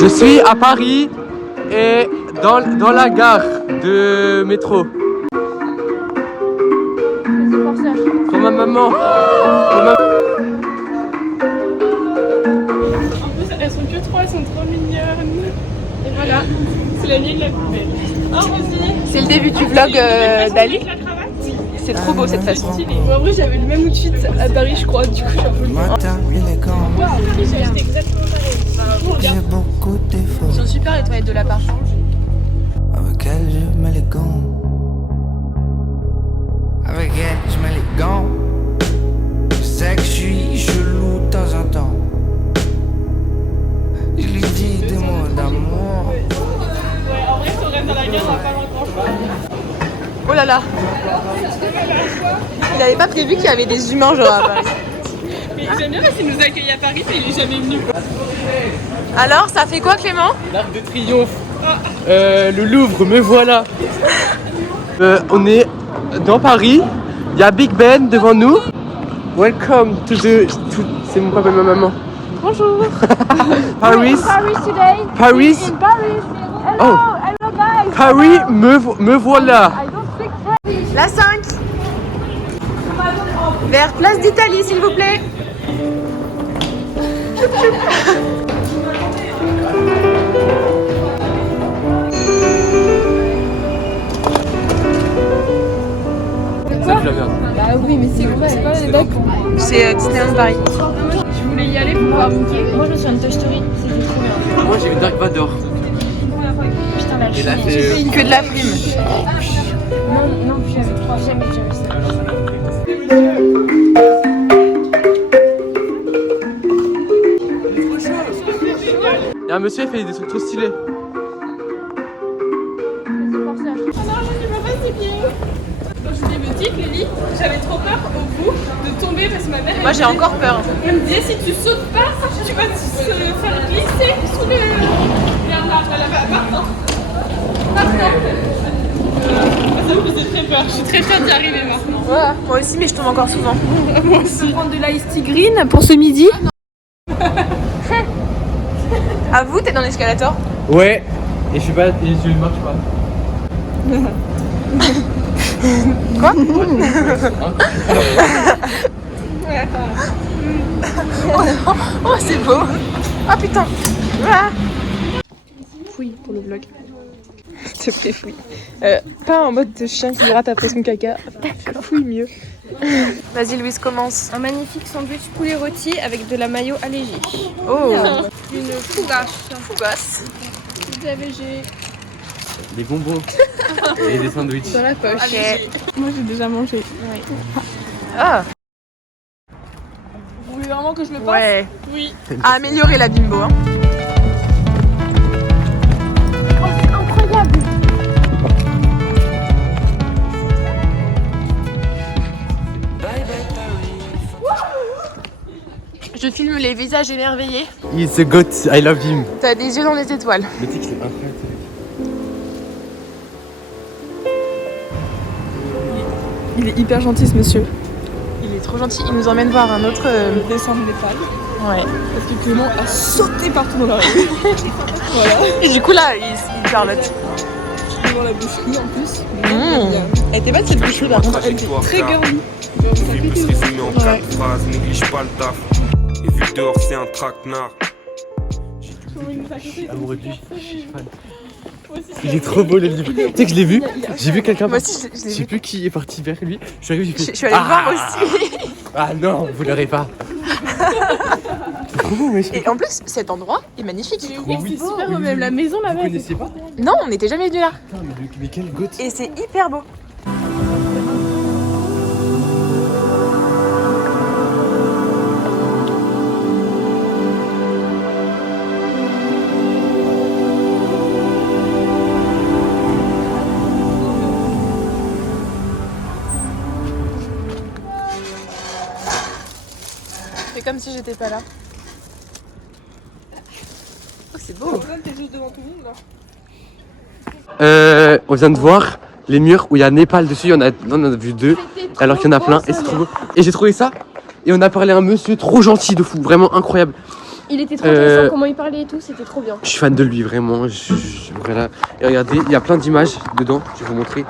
Je suis à Paris et dans la gare de métro. Pour ma maman. Elles sont que trois, elles sont trop mignonnes. Et voilà, c'est la mienne la plus belle. Oh, vas-y. C'est le début du vlog d'Ali. C'est trop beau cette façon. Bon, en vrai, j'avais le même outfit à Paris, je crois. Du coup, je suis un peu j'ai acheté exactement pareil. J'ai beaucoup de défauts. Ils sont super les toilettes de l'appart. Avec elle, je mets les gants. Avec elle, je mets les gants. Je sais que je suis chelou de temps en temps. Je lui dis des mots d'amour. Ouais, en vrai, si on reste dans la gare, on va pas avoir grand choix. Oh là là. Il n'avait pas prévu qu'il y avait des humains genre à Paris. Mais j'aime bien parce qu'il nous accueille à Paris, mais il est jamais venu. Alors, ça fait quoi Clément? L'Arc de Triomphe. Le Louvre, me voilà. On est dans Paris. Il y a Big Ben devant nous. Welcome to the... C'est mon papa et ma maman. Bonjour. Paris. Paris today. Paris. In Paris. Hello, Oh. hello guys. Paris, me voilà. I don't speak French. La 5. Vers Place d'Italie, s'il vous plaît. Bah oui, mais c'est quoi les dates? C'est Disneyland Paris. Je voulais y aller pour voir Mickey. Moi je me souviens de Toy Story, c'était trop bien. Moi j'ai eu Dark Vador. Putain la Et là chine. c'est... Que de la plume. Non, jamais ça. Il y a un monsieur qui fait des trucs trop stylés. Non, je ne peux pas si bien. Quand j'étais petite, Lily, j'avais trop peur au bout de tomber parce que ma mère. Moi j'ai encore peur. Elle me disait si tu sautes pas, tu vas te faire glisser sous le. Regarde là, là-bas. Ça me faisait très peur. Je suis très fière d'y arriver maintenant. Voilà. Moi aussi, mais je tombe encore souvent. Moi aussi. Prendre de l'ice tea green pour ce midi. À vous, t'es dans l'escalator? Ouais. Et je suis pas... Et je ne marche pas. Quoi? Oh, c'est beau. Oh putain. Ah. Fouille pour le vlog. S'il te plaît, fouille. Pas en mode de chien qui gratte après son caca. Fouille mieux. Vas-y, Louise, commence. Un magnifique sandwich poulet rôti avec de la mayo allégée. Oh, Une fougasse. fougasse. Vous avez j'ai Des bonbons. Et des sandwichs. dans la poche. Ok. Moi j'ai déjà mangé. Ah, Vous voulez vraiment que je le passe? ouais. Oui. À améliorer la bimbo, hein. Oh, c'est incroyable. Je filme les visages émerveillés. He's a goat, I love him. T'as des yeux dans les étoiles. Le tic c'est incroyable. Il est hyper gentil ce monsieur. Il est trop gentil. Il nous emmène voir un autre. Descendre les tables. Ouais. Parce que Clément a sauté partout dans la rue. Voilà. Et du coup, là, il Charlotte. Devant la boucherie en plus. Elle était pas de cette boucherie par contre. Elle était très girly. Vite résumé en 4 phrases, néglige pas le taf. Et vu que dehors c'est un traquenard. Amoureux de lui, je suis fan. Il est trop beau le livre. Tu sais que je l'ai vu, j'ai vu quelqu'un. Moi aussi, je Je l'ai sais vu. plus qui est parti vers lui. Je suis arrivé, j'ai fait. Je suis allée le voir aussi. Ah non, vous l'aurez pas. C'est trop beau, mais Et en plus, cet endroit est magnifique. Oui, c'est super beau. Même la maison Vous là-bas. connaissiez pas? Non, on n'était jamais venu là. Putain, mais quel goat. Et c'est hyper beau. C'est comme si j'étais pas là. Oh, c'est beau. T'es juste devant tout le monde là. On vient de voir les murs où il y a Népal dessus. On en a vu 2, alors qu'il y en a plein. Et c'est trop beau. Et j'ai trouvé ça. Et on a parlé à un monsieur trop gentil de fou, vraiment incroyable. Il était trop intéressant, comment il parlait et tout, c'était trop bien. Je suis fan de lui, vraiment. Voilà. Et regardez, il y a plein d'images dedans, je vais vous montrer.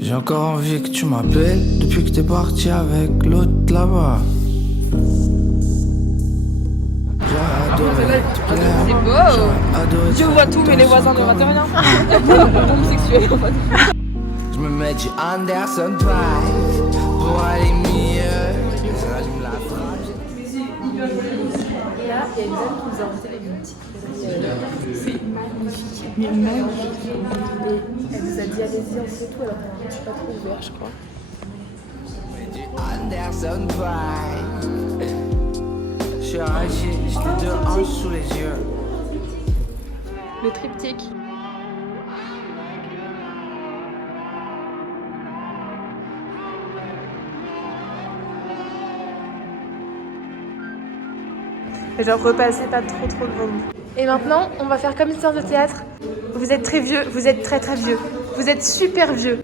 J'ai encore envie que tu m'appelles depuis que t'es parti avec l'autre là-bas. J'ai adoré te plaire. C'est beau. Adoré Dieu voit tout, mais les voisins ne ratent rien. Homosexuel en fait. Je me mets du Anderson Paak pour aller mieux. J'allume la phrase. Et là, il y a une dame qui nous a invité avec une petite c'est magnifique. Mais magnifique. Elle nous a dit allez-y, on fait tout, alors je suis pas trop ouvert, je crois. Du Anderson Paak. Je suis arraché, j'ai deux hanches sous les yeux. Le triptyque. Genre repasser pas trop devant nous. Et maintenant, on va faire comme une séance de théâtre. Vous êtes très vieux, vous êtes très vieux. Vous êtes super vieux.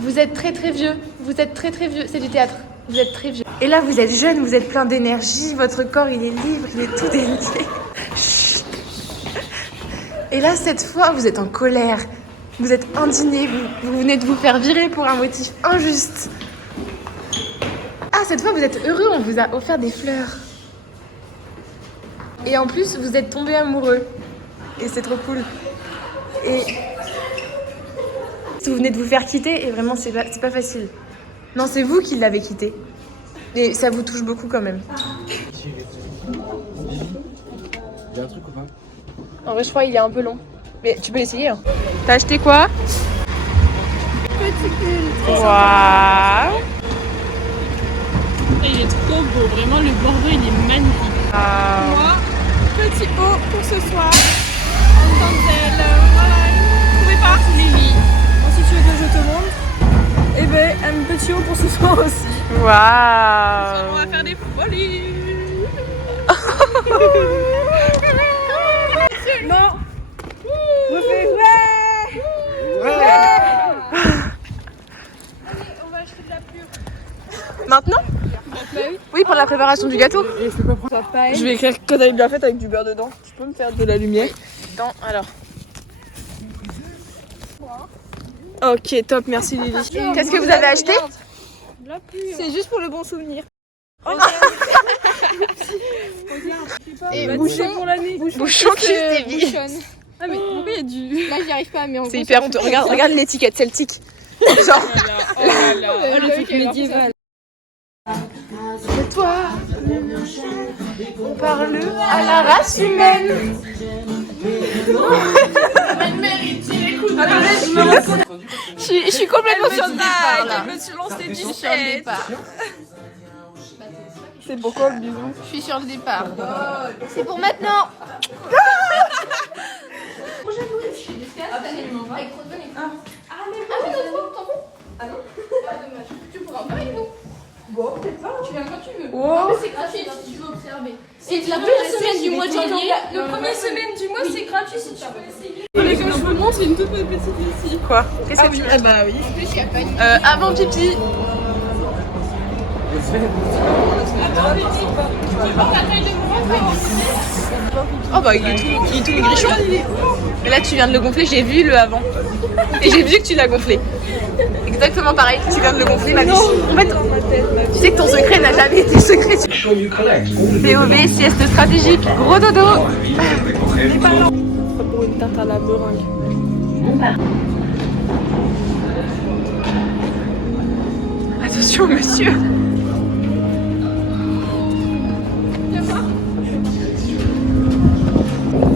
Vous êtes très vieux. Vous êtes très vieux. C'est du théâtre. Vous êtes très vieux. Et là, vous êtes jeune, vous êtes plein d'énergie. Votre corps, il est libre, il est tout délié. Chut. Et là, cette fois, vous êtes en colère. Vous êtes indigné. Vous venez de vous faire virer pour un motif injuste. Ah, cette fois, vous êtes heureux. On vous a offert des fleurs. Et en plus, vous êtes tombé amoureux. Et c'est trop cool. Et vous venez de vous faire quitter et vraiment, c'est pas facile. Non, c'est vous qui l'avez quitté. Et ça vous touche beaucoup quand même. Il y a un truc ou pas? En vrai, je crois qu'il est un peu long. Mais tu peux l'essayer. Hein. T'as acheté quoi? Petit pull. Waouh. Il est trop beau, vraiment le bordeaux il est magnifique. Moi, petit haut pour ce soir, en dentelle, voilà, vous trouvez pas Lily. Si tu veux que je te montre, et ben un petit haut pour ce soir aussi. Waouh. On va faire des folies. Non. On fait ouais. Allez, on va acheter de la pure. Maintenant? Oui, pour la préparation du gâteau. Je vais écrire que t'avais bien fait avec du beurre dedans. Tu peux me faire de la lumière? Alors. Ok, top, merci Lily. Qu'est-ce que vous avez acheté? C'est juste pour le bon souvenir. Et Bouchon pour l'année. Bouchon qui se dévie. Ah mais pourquoi il y a du... Là, j'y arrive pas, mais en C'est gros, hyper ça honteux. fait- Regarde l'étiquette celtique. Genre. Oh là là, le truc médiéval. De toi, on parle à la race humaine. Je suis complètement sur le départ, départ là. Je me suis lancée du Je suis sur le départ. C'est pourquoi le bisou? Je suis sur le départ. C'est pour maintenant. Tu pourras en faire avec nous. Bon, peut-être pas, tu viens quand tu veux. Mais c'est gratuit si tu veux observer. C'est la première semaine du mois de janvier. La première semaine du mois, c'est gratuit si tu veux essayer. Mais comme je vous montre, c'est une toute petite ici. Quoi? Qu'est-ce que tu veux? Ah bah oui. Avant pipi. Oh bah il est tout maigrichon. Mais là tu viens de le gonfler, j'ai vu le avant. Et j'ai vu que tu l'as gonflé. Exactement pareil, tu viens de le gonfler ma biche. En fait, tu sais que ton secret n'a jamais été secret. POV, sieste stratégique, gros dodo. Pour une tarte à la meringue. Attention monsieur.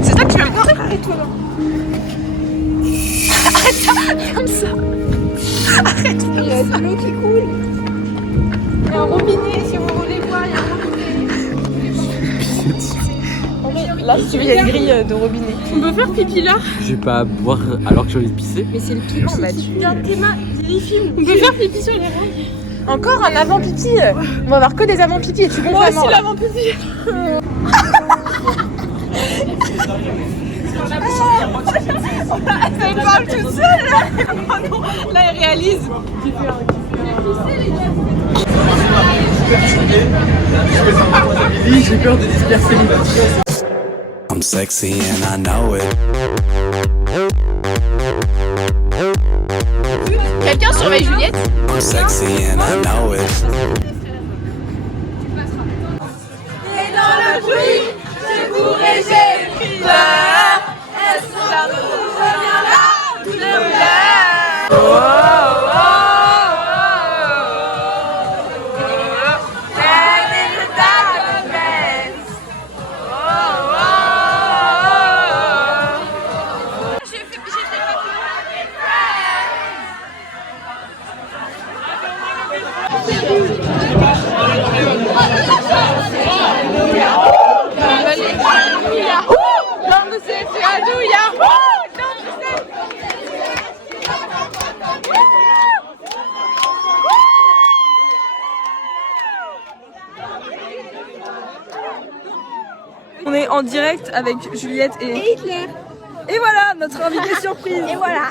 C'est ça que tu veux me montrer? Arrête-toi là. Arrête ça, comme ça. Arrête. Il y a de l'eau qui coule. Il y a un robinet, si vous voulez voir, il y a un robinet. Là, si tu veux, il y a une grille de robinet. On peut faire pipi là? Je vais pas boire alors que j'ai envie de pisser. Mais c'est le pipi. Regarde tes mains, Lily filme. On peut faire pipi sur les rails. Encore un avant pipi. On va avoir que des avant pipi et tu gonfles Moi la aussi main, là. l'avant pipi. Elle parle toute seule là. Oh non, là elle réalise. J'ai peur de disperser les. I'm sexy and I know it. Quelqu'un surveille Juliette? I'm sexy and I know it. Et dans le bruit, je cours et j'ai peur. Est-ce que ça nous reviendra de pleurs? On est en direct avec Juliette et Hitler. Et voilà, notre invité surprise. Et voilà.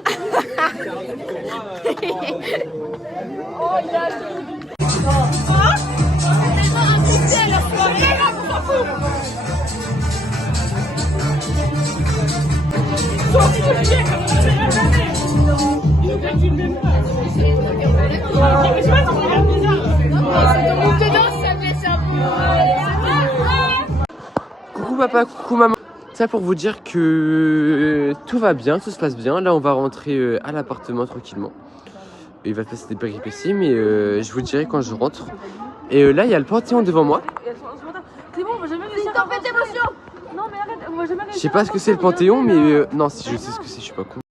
Coucou papa, coucou maman. Ça pour vous dire que tout va bien, tout se passe bien. Là on va rentrer à l'appartement tranquillement. Il va se passer des péripéties mais je vous dirai quand je rentre. Et là il y a le Panthéon devant moi. Je sais pas ce que c'est le Panthéon mais non si je sais ce que c'est, je suis pas con.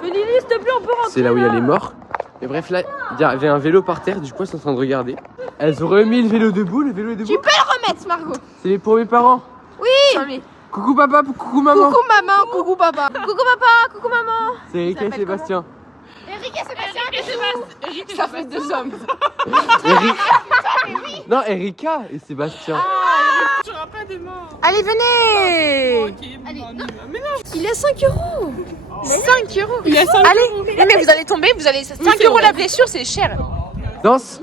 Mais Lily, s'il te plaît, on peut rentrer. C'est là où il y a les morts. Et bref là il y avait un vélo par terre, du coup elles sont en train de regarder. Elles ont remis le vélo debout, le vélo est debout. Tu peux le remettre, Margot. C'est pour mes parents. Oui. Coucou papa, coucou maman. Coucou maman, coucou papa. Coucou papa, coucou maman. C'est Erika et Sébastien. Eric et Sébastien. Ça fait 2 hommes. Non, Erika et Sébastien. Tu n'auras pas de mort. Allez, venez. Mais non. Il est 5 €. 5 €. Il y a 5 Allez. Mais vous allez tomber, vous allez 5 € la blessure, c'est cher. Danse.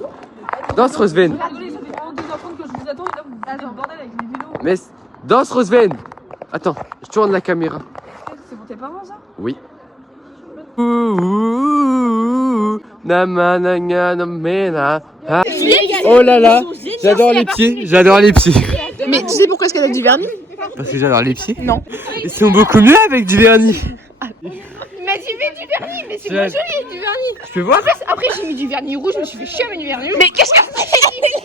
Danse Rosven. Mais danse Rosven. Attends, je tourne la caméra. C'est pour tes parents ça? Oui. Oh là là, j'adore les pieds, j'adore les pieds. Mais tu sais pourquoi est-ce qu'elle a du vernis? Parce que j'adore les pieds. Non. Ils sont beaucoup mieux avec du vernis. Il m'a dit mets du vernis, mais c'est moins joli du vernis. Je peux voir? Après j'ai mis du vernis rouge, je me suis fait chier avec du vernis rouge. Mais qu'est-ce que c'est? Elle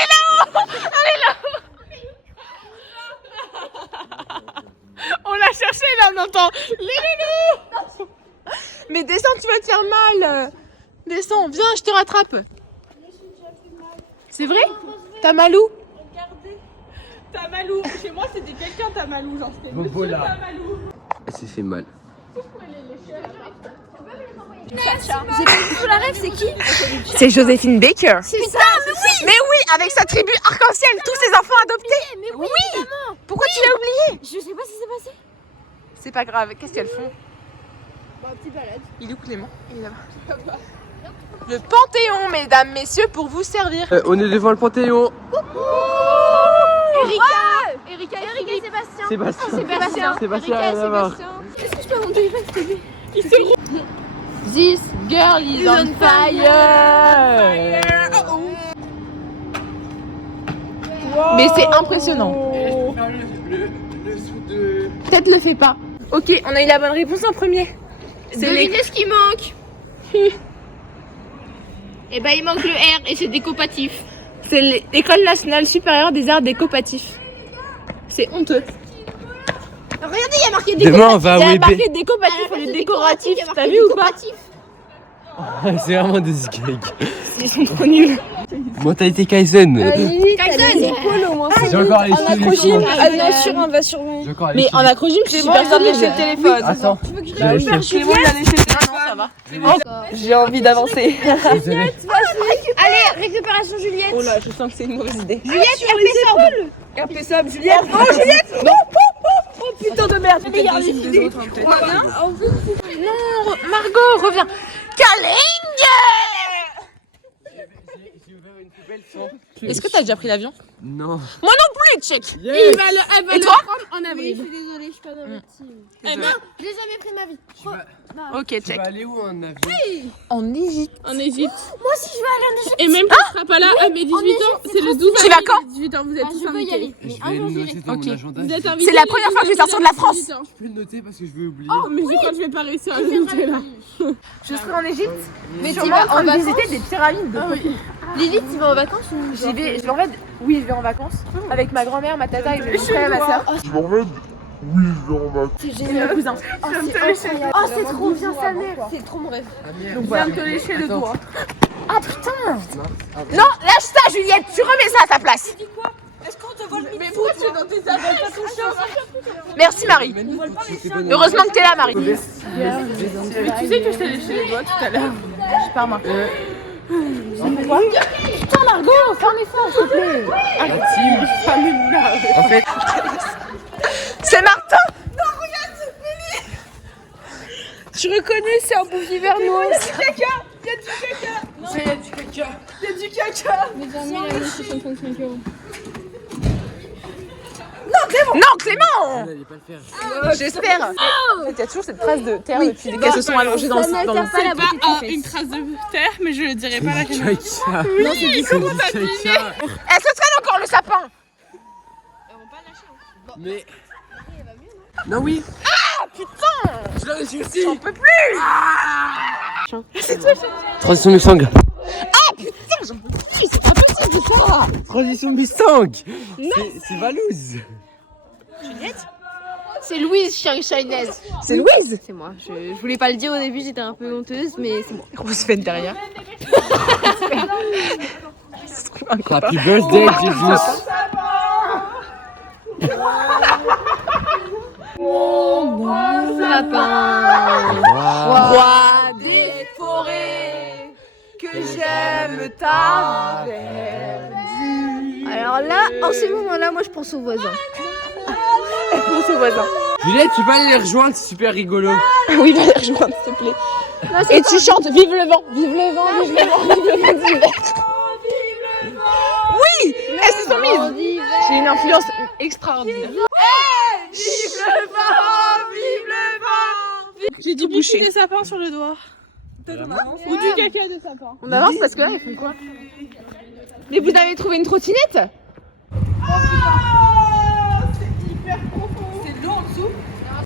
est là-haut. Elle est là-haut. On l'a cherché là, on entend. Les loulous. Mais descends, tu vas te faire mal. Descends, viens, je te rattrape. C'est vrai? T'as Malou? Regardez. Tamalou. Chez moi c'était quelqu'un Tamalou, genre c'était monsieur voilà. Tamalou. Elle s'est fait mal. J'ai pas du tout la rêve, c'est qui? C'est Joséphine Baker. C'est ça, mais oui, avec sa tribu arc-en-ciel, tous ses enfants adoptés. Mais oui, évidemment. Pourquoi tu l'as oublié? Je sais pas ce qui s'est passé. C'est pas grave, qu'est-ce qu'elles font? Petite balade. Il est où Clément? Il est là-bas. Le Panthéon, mesdames, messieurs, pour vous servir. On est devant le Panthéon. Erika et Sébastien. Sébastien. Sébastien, rien à voir. Qu'est-ce que je peux avoir mon téléphone s'il te plaît? This girl is on fire. Mais c'est impressionnant. Peut-être le fais pas. Ok, on a eu la bonne réponse en premier. Devinez ce qui manque. Eh ben il manque le R et c'est décopatif. C'est l'École nationale supérieure des arts décopatifs. C'est honteux. Regardez, il y a marqué Demain on va Il y à a Webé. marqué décopatif au lieu de décoratif. T'as vu ou pas? C'est vraiment des gags. Ils sont trop nuls. Mentalité Kaizen. Kaizen. J'ai encore les Acrogym, on va sur. Mais en acrogym, je suis super bien de lécher le téléphone. Attends. Bah oui, Clément il a léché le téléphone. Ça va. J'ai envie d'avancer. Désolé. Allez, récupération Juliette. Oh là, je sens que c'est une mauvaise idée. Juliette, RP Sob. RP Sub, Juliette. Oh Juliette. Non. putain de merde. Meilleure des autres, non, Margot, reviens. Kaling. J'ai ouvert une poubelle sans. Est-ce que t'as déjà pris l'avion? Non. Moi non plus, check. Elle va Et le toi? prendre en Oui, je avril. suis désolée, je suis pas dans votre team. Eh ben, Je l'ai jamais pris de ma vie. Ok, Tu check. vas aller où en avion? En Égypte. en Égypte. Moi aussi, je veux aller en Égypte. Et même quand tu seras pas là à mes 18 ans, c'est le 12 Tu vas avril, quand? mes 18 ans, vous êtes Ah, tous je veux y invités. aller. Mais Je un vais jour, le j'irai. noter dans Ok. mon agenda. Vous êtes invités. C'est la première fois que je vais sortir de la France. Je peux le noter parce que je vais oublier. Oh, mais je crois que je vais pas réussir à le noter là. Je serai en Égypte. Mais tu vas en vacances? des pyramides. Ah oui. Lily, tu vas en vacances ou Je vais en fait, oui, je vais en vacances avec ma grand-mère, ma tata et mon frère et ma soeur. c'est Et génial? mon cousin. Oh, c'est incroyable. Oh, c'est trop bien sa mère. C'est trop mon rêve. Donc voilà. Viens de te lécher le doigt. Ah putain. Non, lâche ça, Juliette. Tu remets ça à sa place. Mais pourquoi tu es dans tes affaires? T'as ton chien. Merci Marie. Heureusement que t'es là, Marie. Mais tu sais que je t'ai léché les doigts tout à l'heure. Je pars maintenant. Putain, Margot, fais un effort, s'il te plaît. La team. En fait, C'est Martin. Je reconnais, c'est un bouffe hivernois. Mais jamais la vie, c'est 65 €. Non, Clément. n'allez pas le faire. J'espère. En fait, il y a toujours cette trace de terre depuis qu'elles se sont allongées dans le C'est pas une trace de terre, mais je le dirai pas la caméra. Caca. Oui, comment t'as dit? Caca. Elle se traîne encore le sapin. Mais. Non, oui. Ah putain. Je l'ai reçu aussi. J'en peux plus. Transition Mustang. Ah putain, j'en peux plus. C'est pas possible ça. Transition Mustang. C'est Valouz. C'est Louise, Shinaise. C'est Louise. C'est moi. Je voulais pas le dire au début, j'étais un peu honteuse, mais c'est moi. Grosse fête derrière. C'est trop incroyable. Happy birthday, Jesus. Lapin. Roi des forêts, que j'aime ta verdure. Alors là, en ce moment-là, moi je pense aux voisins. Pour ce voisin. Juliette, tu peux aller les rejoindre, c'est super rigolo. Oui, va les rejoindre, s'il te plaît. Et tu chantes Vive le vent, vive le vent, vive le vent, vive le vent d'hiver. Oui, elles se sont mises. J'ai une influence extraordinaire. Vive le vent, vive le vent. J'ai du boucher des sapins sur le doigt. Ou du caca de sapin. On avance parce que là, ils font quoi? Mais vous avez trouvé une trottinette?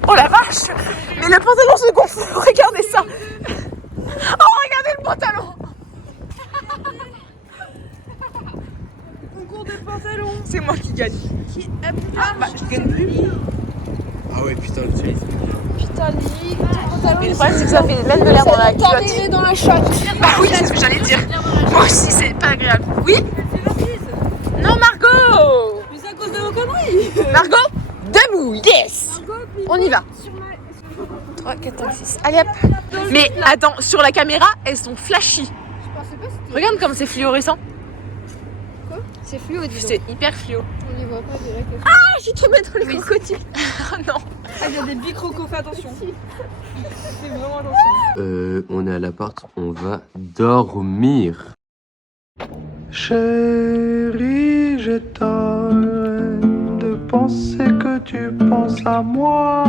Oh la vache! Mais le pantalon se gonfle, regardez ça! Oh, regardez le pantalon! Concours de pantalon. C'est moi qui gagne. Bah, je gagne plus. Ah ouais, putain, le chase. Mais le problème, c'est que ça fait même de l'air dans la culotte. T'arrives dans la chatte. Bah oui, c'est ce que j'allais dire. Moi aussi, c'est pas agréable. Oui? Non, Margot! Mais c'est à cause de vos conneries. Margot, debout, yes! On y va. 3, 4, 5, 6. Allez hop! Mais attends, sur la caméra, elles sont flashy. Regarde comme c'est fluorescent. C'est fluo, dis donc. C'est hyper fluo. On les voit pas de là. Ah, j'ai tombé dans les crocodiles. Oh non. Ah, il y a des bicrocos, fais attention. C'est vraiment attention. On est à l'appart, on va dormir. Chérie, j'ai tort de penser que tu penses à moi.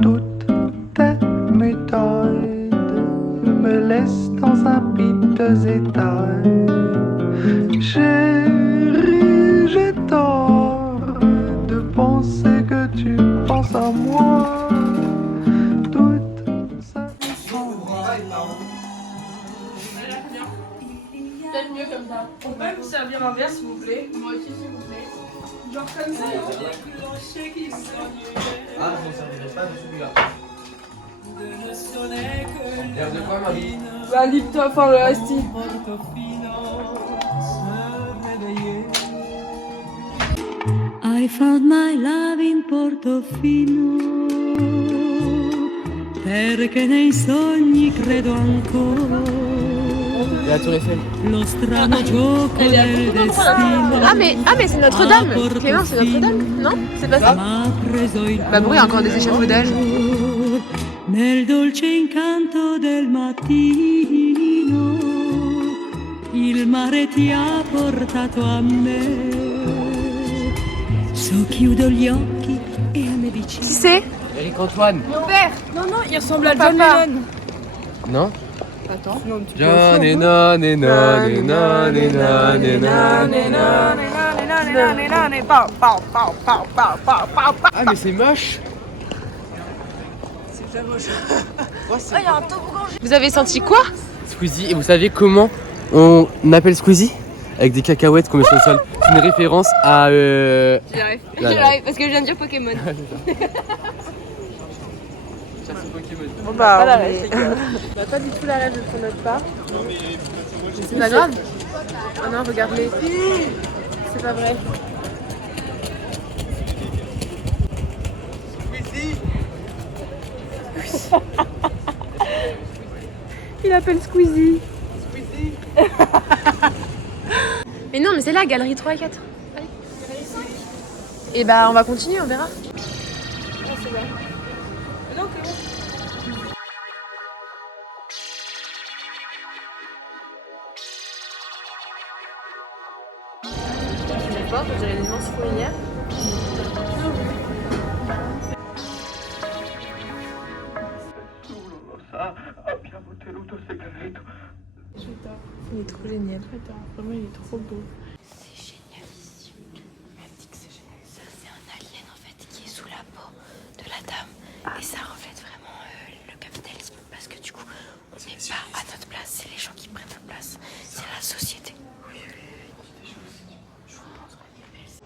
Toutes tes méthodes me laissent dans un piteux état. Chérie, j'ai tort de penser que tu penses à moi. Toutes ces... Peut-être mieux comme ça. On peut me servir un verre s'il vous plaît. Moi aussi s'il vous plaît. Genre comme ça. Ah, je ne servirai pas de celui-là. Verre de quoi, Marie? Bah livre-toi, enfin le resti. I found my love in Portofino, perché nei sogni credo ancora. Et la Tour Eiffel. lo strano gioco del destino. Ah mais c'est Notre-Dame. Clément, c'est Notre-Dame, non? C'est pas ça? M'ha preso il Bah pourquoi il y a encore des échafaudages? nel dolce incanto del mattino, il mare ti ha portato a me. Socchiudo gli occhi e a me vicino. Qui c'est? Eric Antoine. Mon père. Non, non, il ressemble à Papa. John Lennon. Non? Attends. Non, tu John et non et non et non et non et non. Ah mais c'est moche. C'est très moche. Vous avez senti quoi? Squeezie, et vous savez comment on appelle Squeezie? Avec des cacahuètes qu'on met sur le sol. C'est une référence à J'y arrive. Là, J'y là. arrive parce que je viens de dire Pokémon. Bon bah, on n'a pas du tout la rêve de prendre notre part. C'est pas grave. Oh non, regarde-les. C'est pas vrai. Il appelle Squeezie. Mais non, mais c'est là, galerie 3 et 4. Allez. Et bah, on va continuer, on verra. On dirait une immense fourmilière. Il est trop génial. Vraiment, il est trop beau. C'est génialissime. Elle me dit que c'est génial. Ça, c'est un alien en fait qui est sous la peau de la dame. Et ça reflète vraiment le capitalisme. Parce que du coup, on n'est pas à notre place. C'est les gens qui prennent notre place. C'est la société. Oui.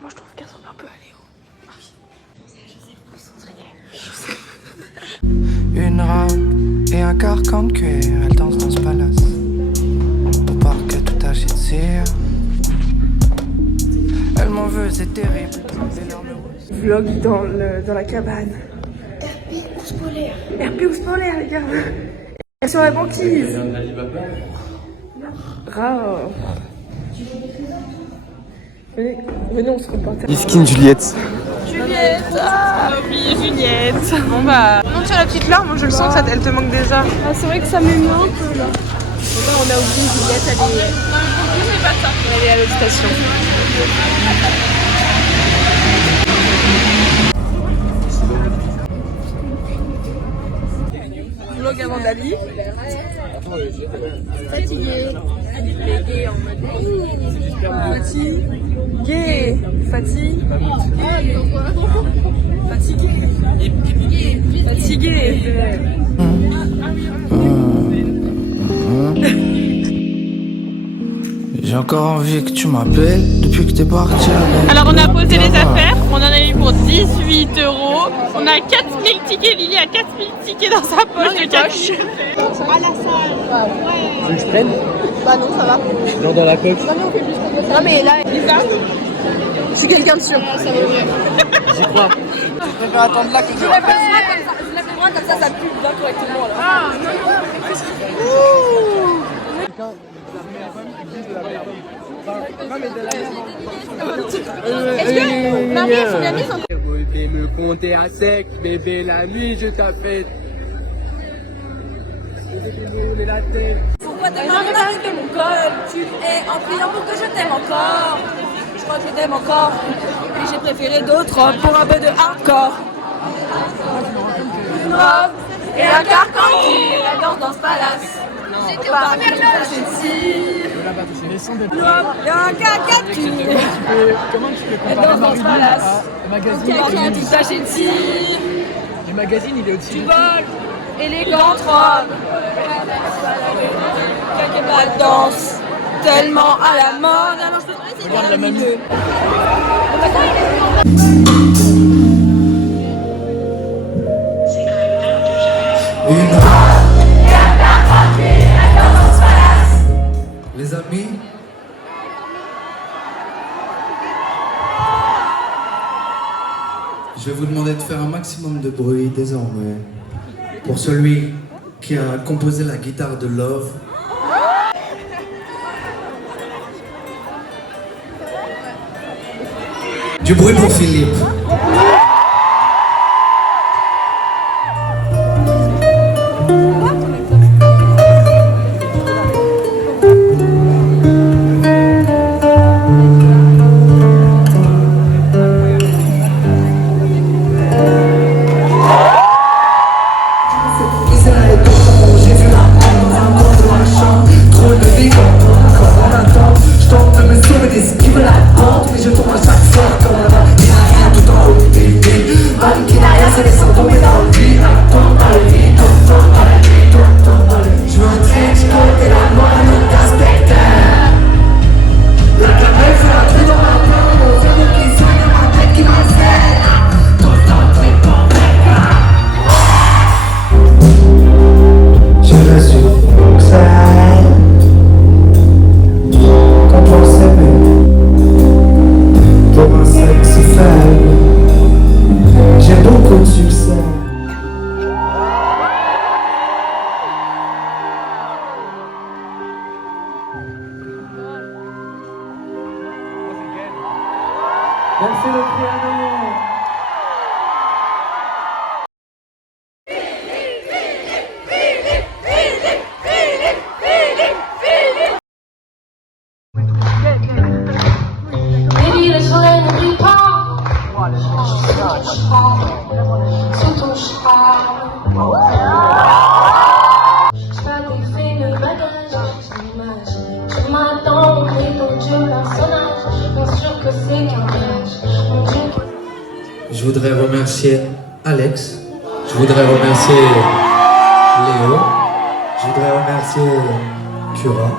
Moi, je trouve qu'elles sont un peu allées haut. Une robe et un carcan de cuir, elle danse dans ce palace. Au parc, tout agite. Elle m'en veut, c'est terrible. Vlog dans la cabane. RP ou scolaire, les gars. Et sur la banquise. Grave. Venez, on se reporte. Iskin Juliette. Juliette. Ah, oublié Juliette. Bon bah, on tire la petite larme, moi je le sens que elle te manque déjà. Ah, c'est vrai que ça m'émeut un peu là. Là, on a oublié Juliette, elle est à l'autre station. Vlog avant Dali. Fatigué. Fatigué en mode. Fatigué. Fatigué. Fatigué. Fatigué. J'ai encore envie que tu m'appelles depuis que t'es parti. Alors on a posé les affaires, on en a eu pour 18 €. On a 4000 tickets, Lily a 4000 tickets dans sa poche de cash. À la salle. Tu veux que je prenne? Bah non, ça va. Genre dans la coque. Non mais là, Lisa, je suis quelqu'un de sûr. Ça va mieux. J'y crois. Je préfère attendre là que je lève le bras comme ça pue bien correctement là. Ah non, Est-ce que Marie, elles sont bien mises encore? Bébé me compter à sec, bébé la nuit je t'appelle. Bébé la tête. Pourquoi t'as arrête de mon col? Tu es en priant pour que je t'aime encore. Je crois que je t'aime encore. Et j'ai préféré d'autres robes pour un peu de hardcore. Une robe et un carcan qui la danse dans ce palace. J'étais au premier loge. Une robe et un carcan qui elle danse dans ce palace. Quelqu'un qui s'achète ici. Le magazine il est au-dessus. Tu voles, élégante robe. Elle danse tellement à la mode. Alors je peux essayer de la mamie. Les amis, je vais vous demander de faire un maximum de bruit désormais pour celui qui a composé la guitare de Love. Du bruit pour Philippe. Merci le piano. Baby, le soleil ne brille pas sous ton charme. Je pas défait le bagage, je m'attends, et ton Dieu personnage, bien sûr que c'est qu'un âge, mon Dieu. Je voudrais remercier Alex. Je voudrais remercier Léo. Je voudrais remercier Cura.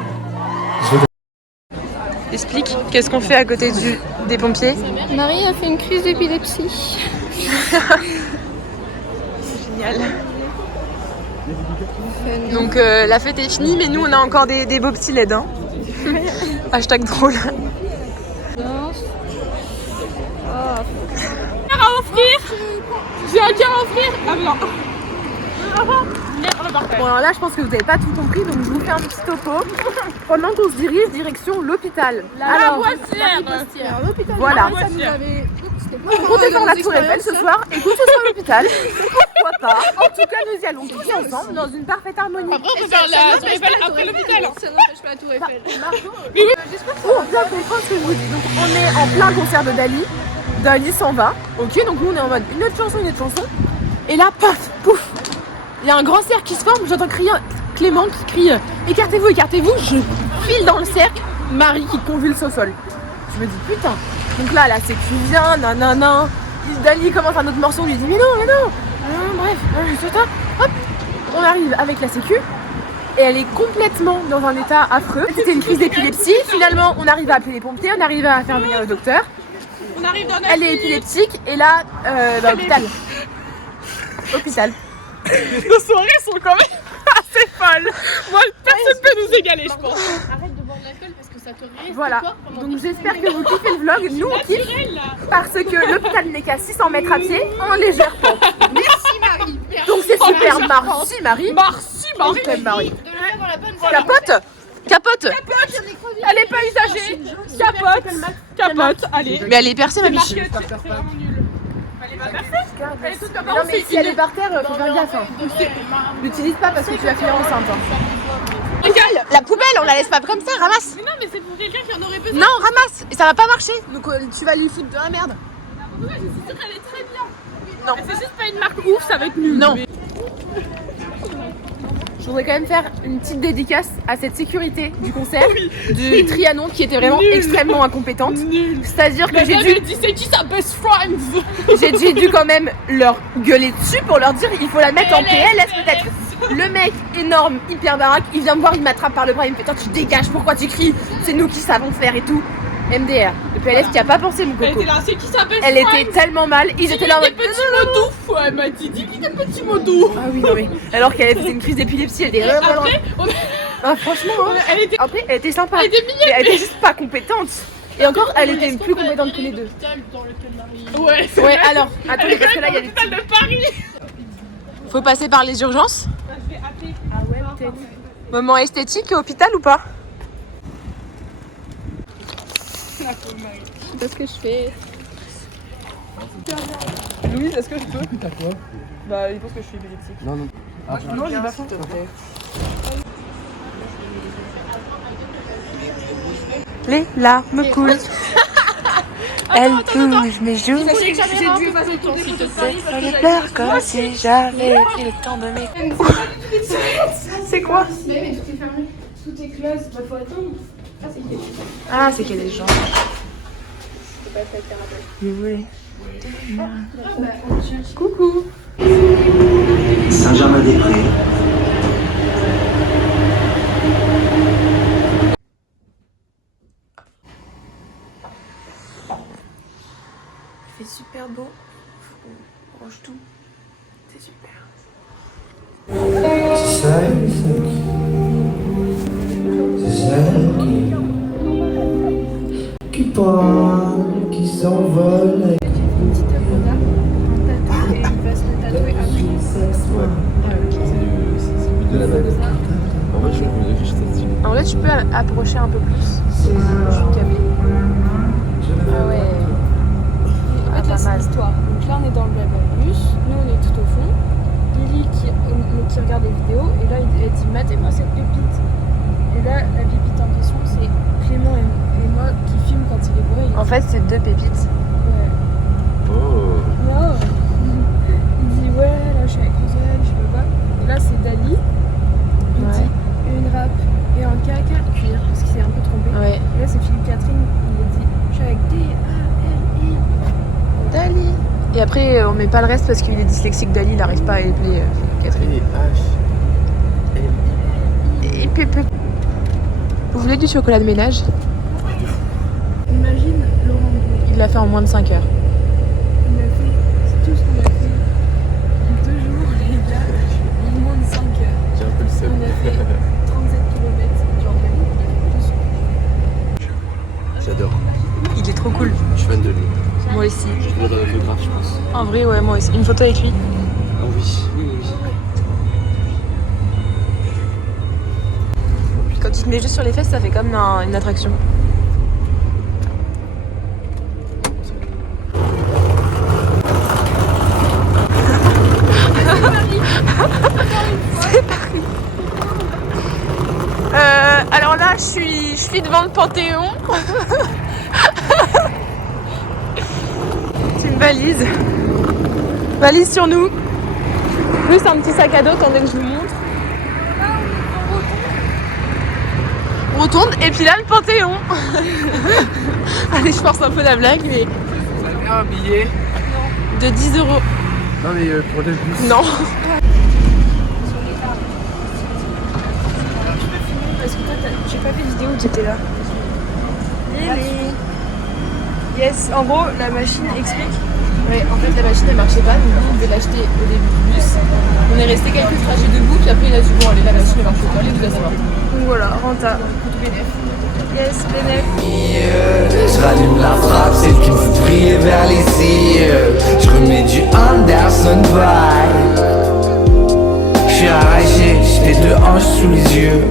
Explique, qu'est-ce qu'on fait à côté des pompiers? Marie a fait une crise d'épilepsie. Génial. Donc la fête est finie, mais nous on a encore des beaux petits LED. Hein. Hashtag drôle. À offrir. J'ai un cœur à offrir. Ah non. Bon alors là je pense que vous n'avez pas tout compris, donc je vous fais un petit topo. Pendant qu'on se dirige direction l'hôpital. La Boissière. Voilà. On comptait dans la Tour Eiffel ce soir et que ce soit l'hôpital. Pourquoi pas? En tout cas nous y allons tous ensemble dans une parfaite harmonie. Après on peut faire la Tour Eiffel après l'hôpital. Ça n'empêche pas la Tour Eiffel. Pour bien comprendre ce que je vous dis. Donc on est en plein concert de Dali. Dali s'en va. Ok, donc nous on est en mode une autre chanson. Et là, paf, pouf. Il y a un grand cercle qui se forme, j'entends crier Clément qui crie écartez-vous, écartez-vous, je file dans le cercle, Marie qui convulse au sol. Je me dis putain. Donc là, la sécu vient, nanana. Dali commence un autre morceau, on lui dit mais non. Bref, hop, on arrive avec la sécu et elle est complètement dans un état affreux. C'était une crise d'épilepsie, finalement on arrive à appeler les pompiers, on arrive à faire venir le docteur. On arrive dans Elle est épileptique et là, hôpital. Nos soirées sont quand même assez folles. Moi, personne peut nous égaler, je pense. Arrête de boire de l'alcool parce que ça te risque. Voilà, donc j'espère que vous kiffez le vlog. Nous on kiffe parce que l'hôpital n'est qu'à 600 mètres à pied en légère pente. Merci Marie. Donc c'est super, merci Marie. Merci Marie. Je t'aime Marie. De le faire dans la bonne voie. Capote. Elle est pas usagée. Capote. Allez. Mais elle est percée ma biche. C'est vraiment nul. Elle est pas percée. Elle est toute Non mais si elle est par terre, faut faire gaffe. L'utilise pas parce que tu vas finir enceinte. La poubelle, on la laisse pas comme ça, ramasse. Mais non, mais c'est pour quelqu'un qui en aurait besoin. Non, ramasse. Et ça va pas marcher. Donc tu vas lui foutre de la merde. Ouais, je suis sûre qu'elle est très bien. Non. Mais c'est juste pas une marque ouf, ça va être nul. Non. Je voudrais quand même faire une petite dédicace à cette sécurité du concert du Trianon qui était vraiment extrêmement incompétente. C'est-à-dire que j'ai dit c'est qui sa best friend. j'ai dû quand même leur gueuler dessus pour leur dire il faut la mettre en PLS peut-être. Le mec énorme, hyper baraque, il vient me voir, il m'attrape par le bras, il me fait tu dégages, pourquoi tu cries? C'est nous qui savons faire et tout. MDR, le PLS qui a pas pensé mon coco. Elle était là, c'est qui sa best Elle friend. était tellement mal, ils étaient là en mode des petits mots doux. Ouais, elle m'a dit des petits mots doux. Ah oui non mais alors qu'elle faisait une crise d'épilepsie, elle était Après, franchement elle était... Après elle était sympa. Elle était mignonne. Mais elle était juste pas compétente. Et encore elle était plus compétente que les deux. Ouais, Ouais alors attendez parce que là il y a des petits... de Paris. Faut passer par les urgences. Je vais appeler. Ah ouais peut-être. Moment esthétique hôpital ou pas? Qu'est-ce que je fais? Louise, est-ce que je peux? T'as quoi? Bah, il pense que je suis épileptique. Non, non. Ah, Non, j'ai pas faim. S'il te plaît. Les larmes coulent. Elle bouge mes joues. Sachez que j'ai dû effacer ton s'il te plaît. Je pleure comme si j'avais pris le temps de m'écouter. C'est quoi? Mais tout est fermé. Tout est close. Bah, faut attendre. Ah, c'est qu'il y a des gens. Je voulais. Coucou. Saint-Germain-des-Prés. Il fait super beau. On range tout. C'est super. C'est celle qui parle, qui s'envole. de la banane. En vrai, je ça style. En vrai, tu peux approcher un peu plus. Je suis câblée. Ah ouais. En fait, là, c'est l'histoire. Donc là, on est dans le bus. Nous, on est tout au fond. Lily qui regarde les vidéos. Et là, elle dit matez-moi cette pépite. Et là, la pépite en question, c'est Clément et moi qui filment quand il est bourré. En fait, c'est 2 pépites. Ouais. Oh. Wow. Il dit ouais, là, je suis avec Roselle, je sais pas. Et là, c'est Dali. Il dit une rap et un caca cuir parce qu'il s'est un peu trompé. Ouais. Et là, c'est Philippe Catherine. Il a dit je suis avec D-A-L-I. Dali. Et après, on met pas le reste parce qu'il est dyslexique. Dali, il n'arrive pas à épeler Catherine. Et Pépé. Vous voulez du chocolat de ménage? Imagine Laurent Blanc. Il l'a fait en moins de 5 heures. Il a fait, c'est tout ce qu'on a fait. En 2 jours, les gars, en moins de 5 heures. J'ai un peu le seum. On a fait 37 km. Genre, J'adore. Il est trop cool. Je suis fan de lui. Moi aussi. Je vais dans l'autographe, je pense. En vrai, ouais, moi aussi. Une photo avec lui. Ah oui, oui, oui. Quand tu te mets juste sur les fesses, ça fait comme une attraction. C'est Paris. Alors là, je suis devant le Panthéon. C'est une valise. Valise sur nous. Plus un petit sac à dos, attendez que je vous montre. On retourne et puis là le Panthéon. Allez, je force un peu la blague, mais Un billet. de 10 €. Non, mais pour le bus. Non. parce que toi, j'ai pas fait vidéo où t'étais là. Yes, en gros, la machine explique. Ouais, en fait, la machine elle marchait pas, donc on devait l'acheter au début du bus. On est resté quelques trajets debout, puis après il a dit bon, allez, la machine elle marche pas, allez, vous asseoir. Donc voilà, renta. Yes, bénéf. Je rallume la frappe, celle qui me fait briller vers les cieux. Je remets du Anderson vibe. Je suis arraché, j'ai 2 hanches sous les yeux.